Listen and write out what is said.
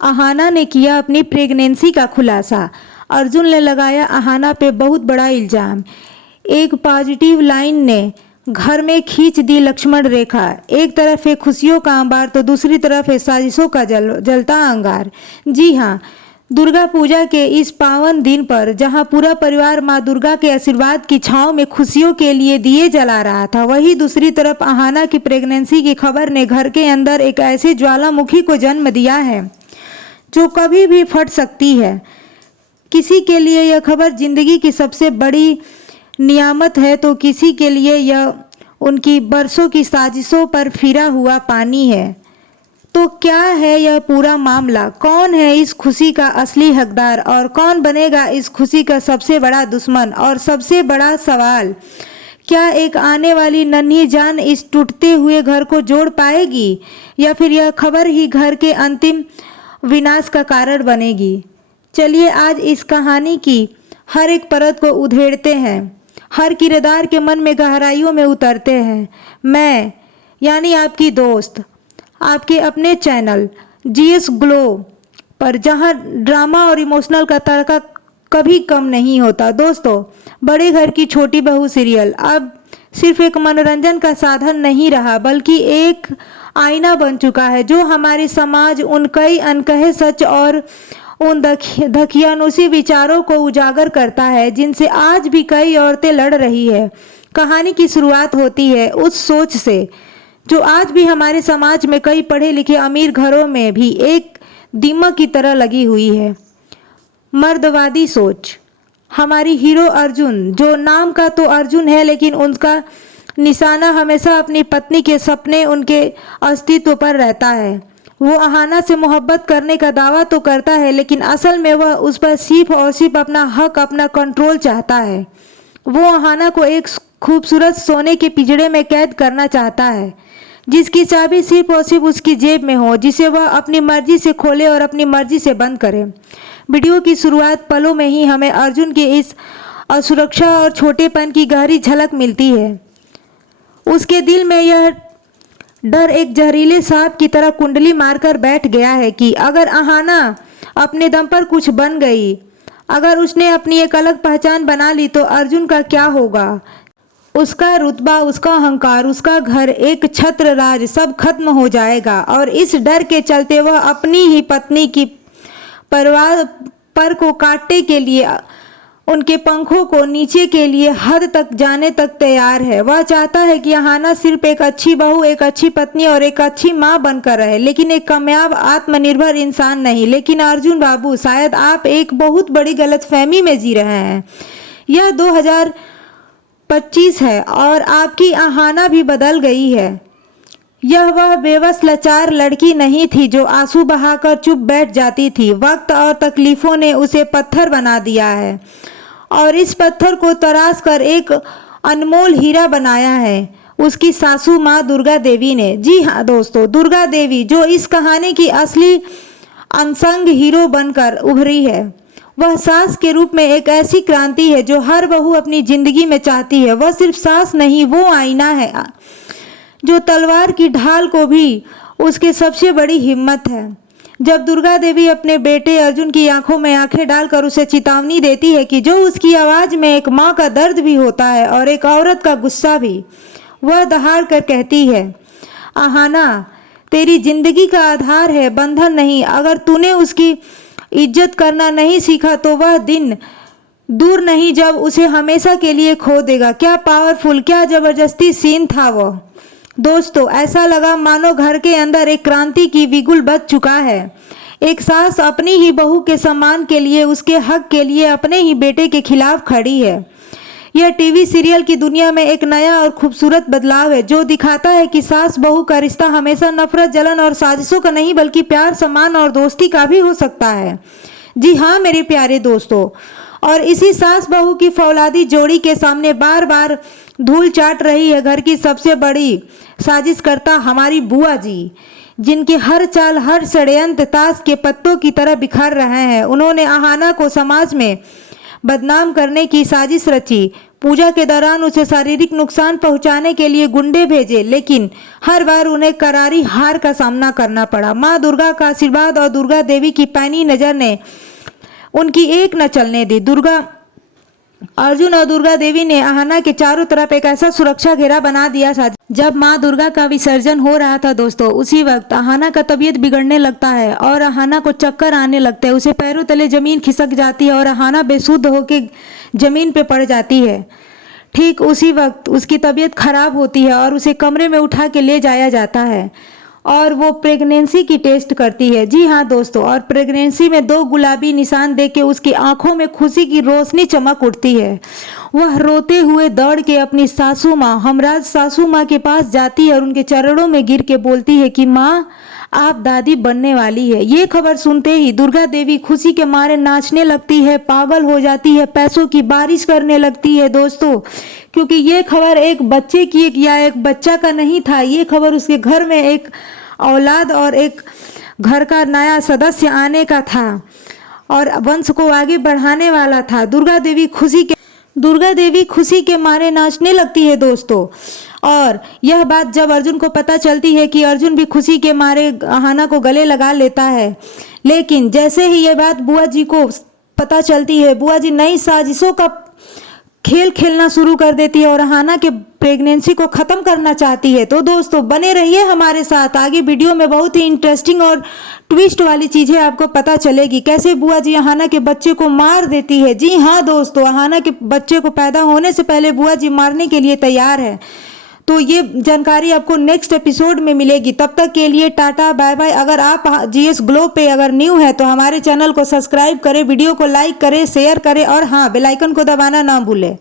अहाना ने किया अपनी प्रेगनेंसी का खुलासा। अर्जुन ने लगाया अहाना पे बहुत बड़ा इल्ज़ाम। एक पॉजिटिव लाइन ने घर में खींच दी लक्ष्मण रेखा। एक तरफ है खुशियों का अंबार तो दूसरी तरफ है साजिशों का जलता अंगार। जी हाँ, दुर्गा पूजा के इस पावन दिन पर जहां पूरा परिवार मां दुर्गा के आशीर्वाद की छांव में खुशियों के लिए दिए जला रहा था, वहीं दूसरी तरफ अहाना की प्रेगनेंसी की खबर ने घर के अंदर एक ऐसे ज्वालामुखी को जन्म दिया है जो कभी भी फट सकती है। किसी के लिए यह खबर जिंदगी की सबसे बड़ी नियामत है तो किसी के लिए यह उनकी बरसों की साजिशों पर फिरा हुआ पानी है। तो क्या है यह पूरा मामला? कौन है इस खुशी का असली हकदार और कौन बनेगा इस खुशी का सबसे बड़ा दुश्मन? और सबसे बड़ा सवाल, क्या एक आने वाली नन्ही जान इस टूटते हुए घर को जोड़ पाएगी या फिर यह खबर ही घर के अंतिम विनाश का कारण बनेगी? चलिए आज इस कहानी की हर एक परत को उधेड़ते हैं, हर किरदार के मन में गहराइयों में उतरते हैं। मैं यानी आपकी दोस्त, आपके अपने चैनल जीएस ग्लो पर, जहां ड्रामा और इमोशनल का तड़का कभी कम नहीं होता। दोस्तों, बड़े घर की छोटी बहू सीरियल अब सिर्फ एक मनोरंजन का साधन नहीं रहा बल्कि एक आईना बन चुका है जो हमारे समाज उन कई अनकहे सच और उन दकियानुसी विचारों को उजागर करता है जिनसे आज भी कई औरतें लड़ रही है। कहानी की शुरुआत होती है उस सोच से जो आज भी हमारे समाज में कई पढ़े लिखे अमीर घरों में भी एक दीमक की तरह लगी हुई है। मर्दवादी सोच। हमारी हीरो अर्जुन, जो नाम का तो अर्जुन है लेकिन उनका निशाना हमेशा अपनी पत्नी के सपने, उनके अस्तित्व पर रहता है। वो अहाना से मोहब्बत करने का दावा तो करता है लेकिन असल में वह उस पर सिर्फ और सिर्फ अपना हक, अपना कंट्रोल चाहता है। वो अहाना को एक खूबसूरत सोने के पिंजरे में कैद करना चाहता है जिसकी चाबी सिर्फ और सिर्फ उसकी जेब में हो, जिसे वह अपनी मर्जी से खोले और अपनी मर्जी से बंद करे। वीडियो की शुरुआत पलों में ही हमें अर्जुन के इस असुरक्षा और छोटेपन की गहरी झलक मिलती है। उसके दिल में यह डर एक जहरीले सांप की तरह कुंडली मारकर बैठ गया है कि अगर अहाना अपने दम पर कुछ बन गई, अगर उसने अपनी एक अलग पहचान बना ली तो अर्जुन का क्या होगा? उसका रुतबा, उसका अहंकार, उसका घर, एक छत्र राज सब खत्म हो जाएगा। और इस डर के चलते वह अपनी ही पत्नी की परवाह पर को काटने के लिए, उनके पंखों को नीचे के लिए हद तक जाने तक तैयार है। वह चाहता है कि अहाना सिर्फ एक अच्छी बहू, एक अच्छी पत्नी और एक अच्छी माँ बनकर रहे, लेकिन एक कामयाब आत्मनिर्भर इंसान नहीं। लेकिन अर्जुन बाबू, शायद आप एक बहुत बड़ी गलतफहमी में जी रहे हैं। यह 2025 है और आपकी अहाना भी बदल गई है। यह वह बेबस लाचार लड़की नहीं थी जो आंसू बहाकर चुप बैठ जाती थी। वक्त और तकलीफों ने उसे पत्थर बना दिया है और इस पत्थर को तराश कर एक अनमोल हीरा बनाया है उसकी सासू माँ दुर्गा देवी ने। जी हाँ दोस्तों, दुर्गा देवी जो इस कहानी की असली अनसंग हीरो बनकर उभरी है। वह सास के रूप में एक ऐसी क्रांति है जो हर बहू अपनी जिंदगी में चाहती है। वह सिर्फ सास नहीं, वो आईना है जो तलवार की ढाल को भी उसके सबसे बड़ी हिम्मत है। जब दुर्गा देवी अपने बेटे अर्जुन की आंखों में आंखें डालकर उसे चेतावनी देती है कि जो उसकी आवाज में एक माँ का दर्द भी होता है और एक औरत का गुस्सा भी, वह दहाड़ कर कहती है, अहाना तेरी जिंदगी का आधार है, बंधन नहीं। अगर तूने उसकी इज्जत करना नहीं सीखा तो वह दिन दूर नहीं जब उसे हमेशा के लिए खो देगा। क्या पावरफुल, क्या जबरदस्ती सीन था वह। दोस्तों, ऐसा लगा मानो घर के अंदर एक क्रांति की बिगुल बज चुका है। एक सास अपनी ही बहू के सम्मान के लिए, उसके हक के लिए अपने ही बेटे के खिलाफ खड़ी है। यह टीवी सीरियल की दुनिया में एक नया और खूबसूरत बदलाव है जो दिखाता है कि सास बहू का रिश्ता हमेशा नफरत, जलन और साजिशों का नहीं बल्कि प्यार, सम्मान और दोस्ती का भी हो सकता है। जी हाँ मेरे प्यारे दोस्तों, और इसी सास बहू की फौलादी जोड़ी के सामने बार बार धूल चाट रही है घर की सबसे बड़ी साजिशकर्ता हमारी बुआ जी, जिनके हर चाल, हर षड्यंत्र ताश के पत्तों की तरह बिखर रहे हैं। उन्होंने अहाना को समाज में बदनाम करने की साजिश रची, पूजा के दौरान उसे शारीरिक नुकसान पहुंचाने के लिए गुंडे भेजे, लेकिन हर बार उन्हें करारी हार का सामना करना पड़ा। माँ दुर्गा का आशीर्वाद और दुर्गा देवी की पैनी नजर ने उनकी एक न चलने दी। अर्जुन और दुर्गा देवी ने आहाना के चारों तरफ एक ऐसा सुरक्षा घेरा बना दिया था। जब माँ दुर्गा का विसर्जन हो रहा था दोस्तों, उसी वक्त आहाना का तबीयत बिगड़ने लगता है और आहाना को चक्कर आने लगते हैं। उसे पैरों तले जमीन खिसक जाती है और आहाना बेसुध होकर जमीन पे पड़ जाती है। ठीक उसी वक्त उसकी तबीयत खराब होती है और उसे कमरे में उठा के ले जाया जाता है और वो प्रेगनेंसी की टेस्ट करती है। जी हाँ दोस्तों, और प्रेगनेंसी में 2 गुलाबी निशान देख के उसकी आंखों में खुशी की रोशनी चमक उठती है। वह रोते हुए दौड़ के अपनी सासू माँ हमराज सासू माँ के पास जाती है और उनके चरणों में गिर के बोलती है कि माँ, आप दादी बनने वाली है। ये खबर सुनते ही दुर्गा देवी खुशी के मारे नाचने लगती है, पागल हो जाती है, पैसों की बारिश करने लगती है दोस्तों, क्योंकि ये खबर एक बच्चे की या एक बच्चा का नहीं था। ये खबर उसके घर में एक औलाद और एक घर का नया सदस्य आने का था और वंश को आगे बढ़ाने वाला था। दुर्गा देवी खुशी के मारे नाचने लगती है दोस्तों। और यह बात जब अर्जुन को पता चलती है कि अर्जुन भी खुशी के मारे आहाना को गले लगा लेता है, लेकिन जैसे ही यह बात बुआ जी को पता चलती है, बुआ जी नई साजिशों का खेल खेलना शुरू कर देती है और आहाना के प्रेगनेंसी को ख़त्म करना चाहती है। तो दोस्तों बने रहिए हमारे साथ, आगे वीडियो में बहुत ही इंटरेस्टिंग और ट्विस्ट वाली चीज़ें आपको पता चलेगी। कैसे बुआ जी आहाना के बच्चे को मार देती है। जी हाँ दोस्तों, आहाना के बच्चे को पैदा होने से पहले बुआ जी मारने के लिए तैयार है। तो ये जानकारी आपको नेक्स्ट एपिसोड में मिलेगी। तब तक के लिए टाटा बाय बाय। अगर आप जीएस ग्लो पे अगर न्यू है तो हमारे चैनल को सब्सक्राइब करें, वीडियो को लाइक करें, शेयर करें और हाँ, बेल आइकन को दबाना ना भूलें।